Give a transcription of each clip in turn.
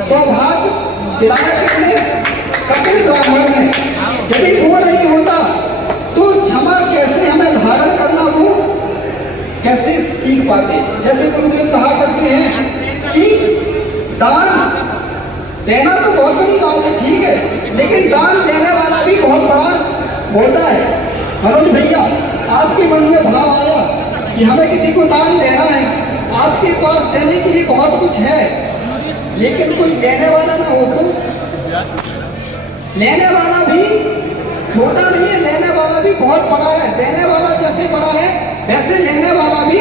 सौभाग्य दिलाया किसने? कपिल ब्राह्मण ने। यदि वो नहीं होता तो क्षमा कैसे हमें धारण करना वो कैसे सीख पाते? जैसे गुरुदेव कहा करते हैं कि दान देना तो बहुत बड़ी बात है, ठीक है, लेकिन दान लेने वाला भी बहुत बड़ा होता है। मनोज भैया, आपके मन में भाव आया कि हमें किसी को दान देना है, आपके पास देने के लिए बहुत कुछ है, लेकिन कोई देने वाला ना हो तो लेने वाला भी छोटा नहीं है, लेने वाला भी बहुत बड़ा है। देने वाला जैसे बड़ा है वैसे लेने वाला भी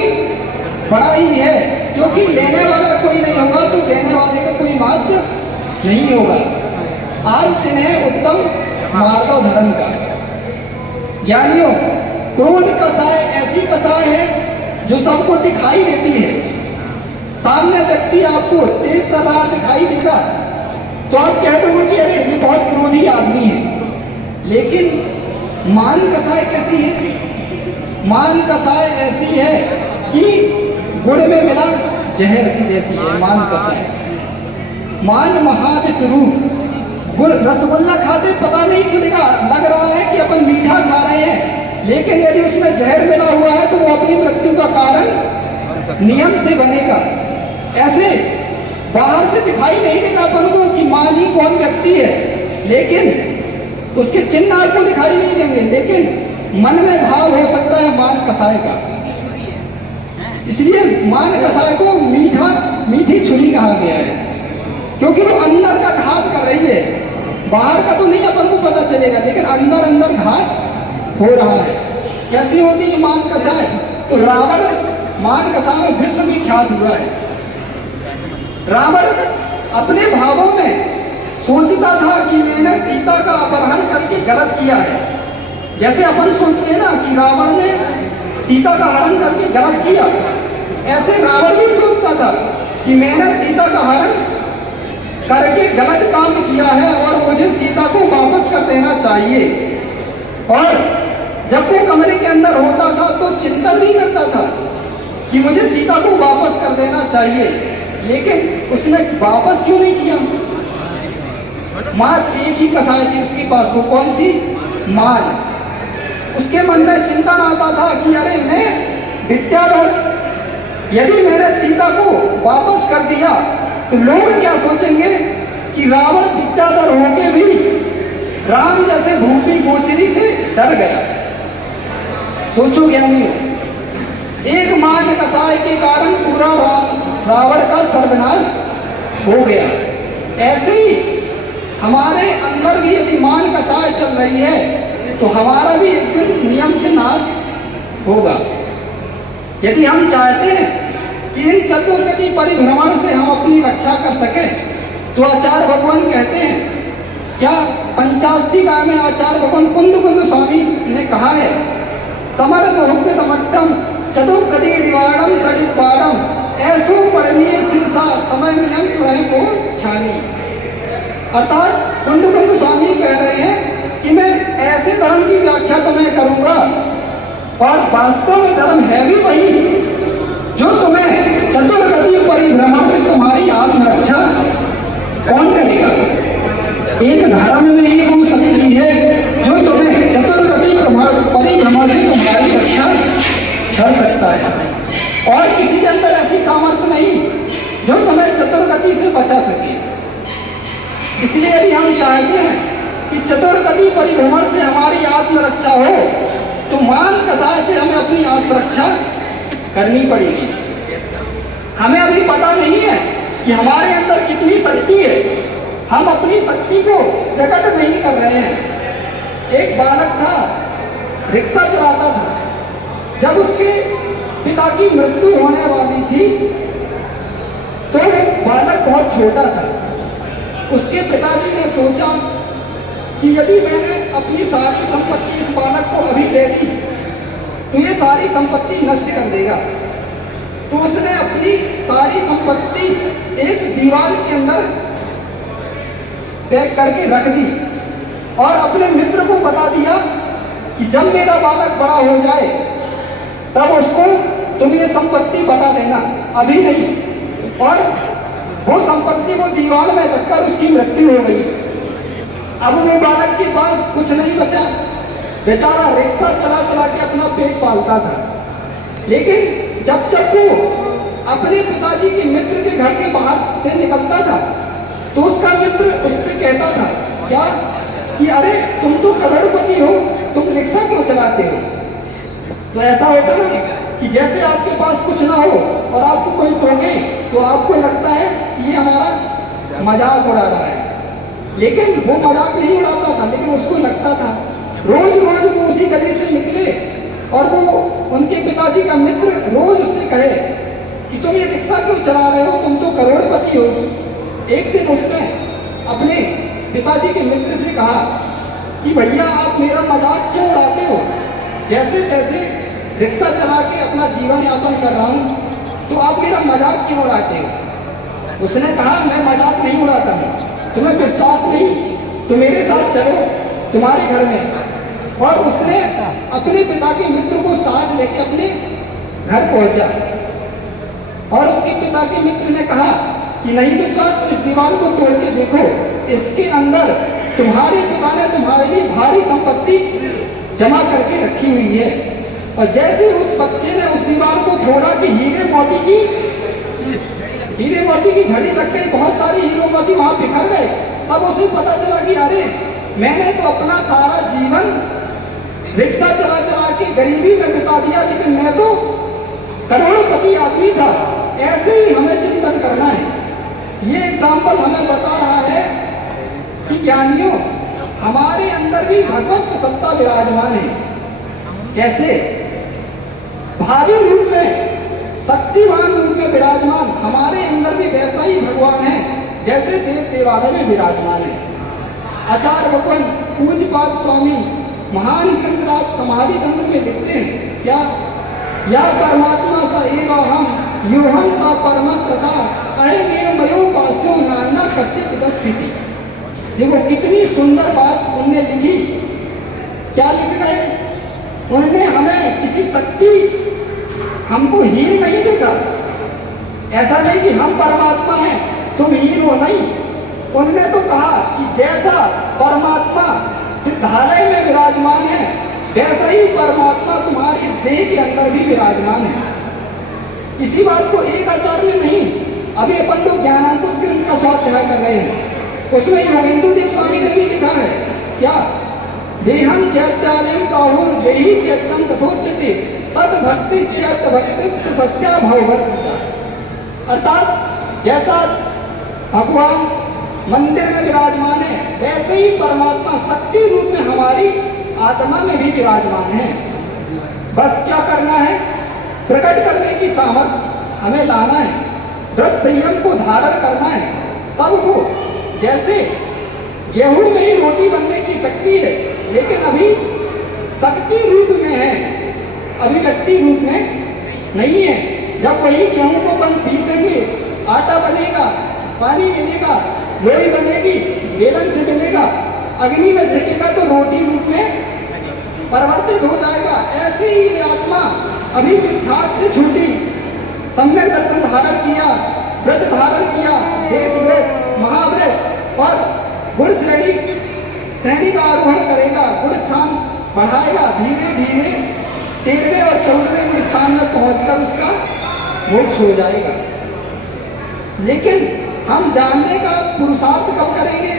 बड़ा ही है, क्योंकि लेने वाला कोई नहीं होगा तो देने वाले का कोई महत्व नहीं होगा। आज दिन है उत्तम मार्गव धर्म का। ज्ञानियों, क्रोध कसाय ऐसी कसाय है जो सबको दिखाई देती है। सामने व्यक्ति आपको तेज तलवार दिखाई देगा तो आप कह दोगे कि अरे ये बहुत क्रोधी आदमी है, लेकिन मान कसाय कैसी है? मान कसाय ऐसी है कि गुड़ में मिला जहर की जैसी है मान कसाय। मान महाविष रूप। गुड़ रसगुल्ला खाते पता नहीं चलेगा, लग रहा है कि अपन मीठा खा रहे हैं, लेकिन यदि उसमें जहर मिला हुआ है तो वो अपनी मृत्यु का कारण नियम से बनेगा। ऐसे बाहर से दिखाई नहीं देगा अपन को कि मान ही कौन व्यक्ति है, लेकिन उसके चिन्ह आपको दिखाई नहीं देंगे, लेकिन मन में भाव हो सकता है मान कसाय का। इसलिए मान कसाय को मीठी छुरी कहा गया है, क्योंकि वो अंदर का घात कर रही है। बाहर का तो नहीं अपन को पता चलेगा, लेकिन अंदर अंदर घात हो रहा है। कैसी होती है मान कसाय? तो रावण मान कसाय में विश्व विख्यात हुआ है। रावण अपने भावों में सोचता था कि मैंने सीता का अपहरण करके गलत किया है। जैसे अपन सोचते हैं ना कि रावण ने सीता का हरण करके गलत किया, ऐसे रावण भी सोचता था कि मैंने सीता का हरण करके गलत काम किया है और मुझे सीता को वापस कर देना चाहिए। और जब वो कमरे के अंदर होता था तो चिंतन भी करता था कि मुझे सीता को वापस कर देना चाहिए, लेकिन उसने वापस क्यों नहीं किया? मात्र एक ही कसाय थी उसके पास, वो कौन सी? मान। उसके मन में चिंतन आता था कि अरे मैं विद्याधर, यदि मैंने सीता को वापस कर दिया तो लोग क्या सोचेंगे कि रावण विद्याधर होके भी राम जैसे भूमि गोचरी से डर गया। सोचो ज्ञानियों, एक मान कसाय के कारण पूरा रावण का सर्वनाश हो गया। ऐसे ही हमारे अंदर भी यदि मान कसाय चल रही है तो हमारा भी एक दिन नियम से नाश होगा। यदि हम चाहते हैं कि इन चतुर्गति परिभ्रमण से हम अपनी रक्षा कर सके तो आचार्य भगवान कहते हैं, क्या पंचास्तिका में आचार्य भगवान कुंद स्वामी ने कहा है, समर बहुमट्टम चतुर्गति निवारणम सड़िपाड़म ऐसो पढ़नीय शीर्षा समय नियम सुनाई को छानी। अर्थात कुंद स्वामी कह रहे हैं कि मैं ऐसे धर्म की व्याख्या तो मैं करूंगा, और वास्तव में धर्म है भी वही जो तुम्हें चतुर्गति परिभ्रमण से तुम्हारी आत्मरक्षा कौन करेगा? एक धर्म में ही वो शक्ति है जो तुम्हें चतुर्गति परिभ्रमण से तुम्हारी रक्षा कर सकता है, और किसी के अंदर ऐसी सामर्थ्य नहीं जो तुम्हें चतुर्गति से बचा सके। इसलिए यदि हम चाहते हैं कि चतुर्गति परिभ्रमण से हमारी आत्मरक्षा हो तो मान कसाय से हमें अपनी आत्मरक्षा करनी पड़ेगी। हमें अभी पता नहीं है कि हमारे अंदर कितनी शक्ति है, हम अपनी शक्ति को प्रकट नहीं कर रहे हैं। एक बालक था, रिक्शा चलाता था। जब उसके पिता की मृत्यु होने वाली थी तो बालक बहुत छोटा था। उसके पिताजी ने सोचा कि यदि मैंने अपनी सारी संपत्ति इस बालक को अभी दे दी तो ये सारी संपत्ति नष्ट कर देगा। तो उसने अपनी सारी संपत्ति एक दीवार के अंदर पैक करके रख दी और अपने मित्र को बता दिया कि जब मेरा बालक बड़ा हो जाए तब उसको तुम ये संपत्ति बता देना, अभी नहीं। और वो संपत्ति कि वो दीवार में धक्कर उसकी मृत्यु हो गई। अब वो बालक के पास कुछ नहीं बचा, बेचारा रिक्शा चला चला के अपना पेट पालता था। लेकिन जब जब वो अपने पिताजी के मित्र के घर के बाहर से निकलता था तो उसका मित्र उससे कहता था क्या कि अरे तुम तो करोड़पति हो, तुम रिक्शा क्यों चलाते हो? तो ऐसा होता ना कि जैसे आपके पास कुछ ना हो और आपको कोई टोके तो आपको लगता है कि ये हमारा मजाक उड़ा रहा है, लेकिन वो मजाक नहीं उड़ाता था, लेकिन उसको लगता था। रोज रोज वो उसी गली से निकले और वो उनके पिताजी का मित्र रोज उससे कहे कि तुम ये रिक्शा क्यों चला रहे हो, तुम तो करोड़पति हो। एक दिन उसने अपने पिताजी के मित्र से कहा कि भैया आप मेरा मजाक क्यों उड़ाते हो, जैसे तैसे रिक्शा चला के अपना जीवन यापन कर रहा हूँ, तो आप मेरा मजाक क्यों उड़ाते हो? उसने कहा मैं मजाक नहीं उड़ाता हूँ, तुम्हें विश्वास नहीं तो मेरे साथ चलो तुम्हारे घर में। और उसने अपने पिता के मित्र को साथ लेके अपने घर पहुंचा और उसके पिता के मित्र ने कहा कि नहीं विश्वास तो इस दीवार को तोड़ के देखो, इसके अंदर तुम्हारे पिता ने तुम्हारे लिए भारी संपत्ति जमा करके रखी हुई है। और जैसे उस बच्चे ने उस दीवार को फोड़ा कि हीरे मोती की झड़ी लग गई, बहुत सारे हीरे मोती वहां बिखर गए। तब उसे पता चला कि अरे मैंने तो अपना सारा जीवन रिक्शा चला चला के गरीबी में बिता दिया, लेकिन मैं तो करोड़पति आदमी था। ऐसे ही हमें चिंतन करना है। ये एग्जाम्पल हमें बता रहा है कि ज्ञानियों हमारे अंदर भी भगवत सत्ता विराजमान है। कैसे? भावी रूप में, शक्तिवान रूप में विराजमान हमारे अंदर भी वैसा ही भगवान है जैसे देव देवालय में विराजमान है। आचार्य भगवान पूज्यपाद स्वामी महान ग्रंथराज समाधि तंत्र में लिखते हैं क्या? या परमात्मा सा एवं हम यो हम सा परमस्तता अयमेव मयो पास्यो नाना कच्चित स्थिति। देखो कितनी सुंदर बात उनने लिखी। क्या लिख गए? उन्होंने हमें किसी शक्ति, हमको हीन नहीं देखा। ऐसा नहीं कि हम परमात्मा हैं तुम हीन हो, नहीं। उन्होंने तो कहा कि जैसा परमात्मा सिद्धालय में विराजमान है वैसा ही परमात्मा तुम्हारी इस देह के अंदर भी विराजमान है। इसी बात को एक आचार्य ने नहीं, अभी अपन लोग ज्ञानांकुश ग्रंथ का स्वाध्याय कर रहे हैं, उसमें योगेंद्र देव स्वामी ने भी लिखा है क्या? देहम चैत्यालयम काहुर देही चैत्यम तथोच्यते तद भक्ति चैत्य भक्ति सस्या भववर्तिता। अर्थात जैसा भगवान मंदिर में विराजमान है वैसे ही परमात्मा शक्ति रूप में हमारी आत्मा में भी विराजमान है। बस क्या करना है? प्रकट करने की सामर्थ्य हमें लाना है, व्रत संयम को धारण करना है। तब वो जैसे गेहूं में ही रोटी बनने की शक्ति है, लेकिन अभी शक्ति रूप में है, अभिव्यक्ति रूप में नहीं है। जब वही गेहूं को पीसेंगे, आटा बनेगा, पानी मिलेगा, लोई बनेगी, बेलन से बनेगा, अग्नि में सेकेगा तो रोटी रूप में परिवर्तित हो जाएगा। ऐसे ही ये आत्मा अभी मिथ्यात्व से छूटी, सम्यक दर्शन धारण किया, व्रत धारण किया, देश व्रत, महाव्रत और गुण श्रेणी का आरोहण करेगा, गुण स्थान बढ़ाएगा। धीरे धीरे 13वें और 14वें गुण स्थान में पहुंचकर उसका मोक्ष हो जाएगा। लेकिन हम जानने का पुरुषार्थ कब करेंगे?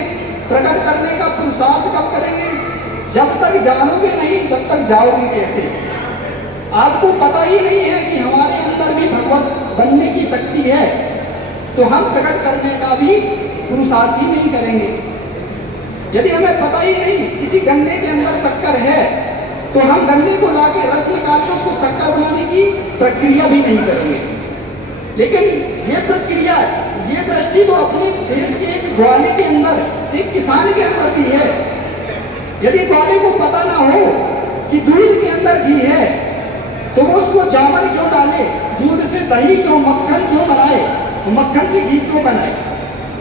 प्रकट करने का पुरुषार्थ कब करेंगे? जब तक जानोगे नहीं तब तक जाओगे कैसे? आपको पता ही नहीं है कि हमारे अंदर भी भगवत बनने की शक्ति है, तो हम प्रकट करने का भी पुरुषार्थ ही नहीं करेंगे। यदि हमें पता ही नहीं किसी गन्ने के अंदर शक्कर है, तो हम गन्ने को लाके रस निकाल के उसको शक्कर बनाने की प्रक्रिया भी नहीं करेंगे। लेकिन ये प्रक्रिया, ये दृष्टि तो अपने देश के एक ग्वाले के अंदर, एक किसान के अंदर भी है। यदि ग्वाले को पता ना हो कि दूध के अंदर घी है, तो वो उसको जामन क्यों डाले, दूध से दही क्यों, मक्खन क्यों बनाए, मक्खन से घी क्यों बनाए?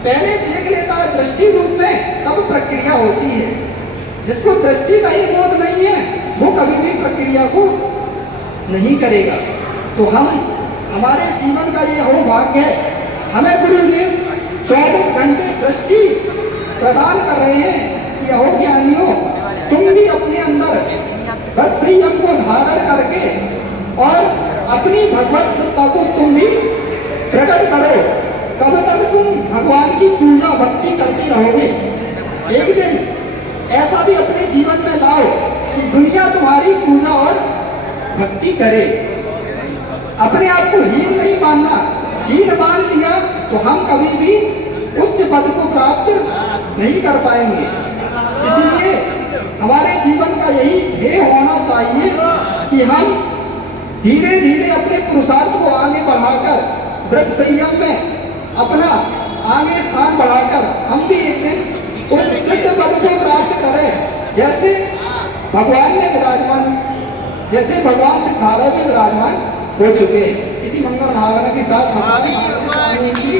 पहले देख लेता है दृष्टि रूप में, तब प्रक्रिया होती है। जिसको दृष्टि का ही बोध नहीं है वो कभी भी प्रक्रिया को नहीं करेगा। तो हमारे जीवन का ये अहोभाग्य है, हमें गुरुदेव 24 प्रदान कर रहे हैं कि अहो ज्ञानियों, तुम भी अपने अंदर व्रत संयम को धारण करके और अपनी भगवत सत्ता को तुम भी प्रकट करो। कब तक तुम भगवान की पूजा भक्ति करते रहोगे? एक दिन ऐसा भी अपने जीवन में लाओ कि दुनिया तुम्हारी पूजा और भक्ति करे। अपने आप को हीन नहीं मानना। हीन मान लिया तो हम कभी भी उच्च पद को प्राप्त नहीं कर पाएंगे। इसलिए हमारे जीवन का यही ध्येय होना चाहिए कि हम धीरे धीरे अपने पुरुषार्थ को आगे बढ़ाकर व्रत संयम में अपना आगे स्थान बढ़ाकर हम भी एक दिन उस सिद्ध पद को प्राप्त करें, जैसे भगवान ने विराजमान, जैसे भगवान सिद्धालय में विराजमान हो चुके। इसी मंगल भावना के साथ भगवान की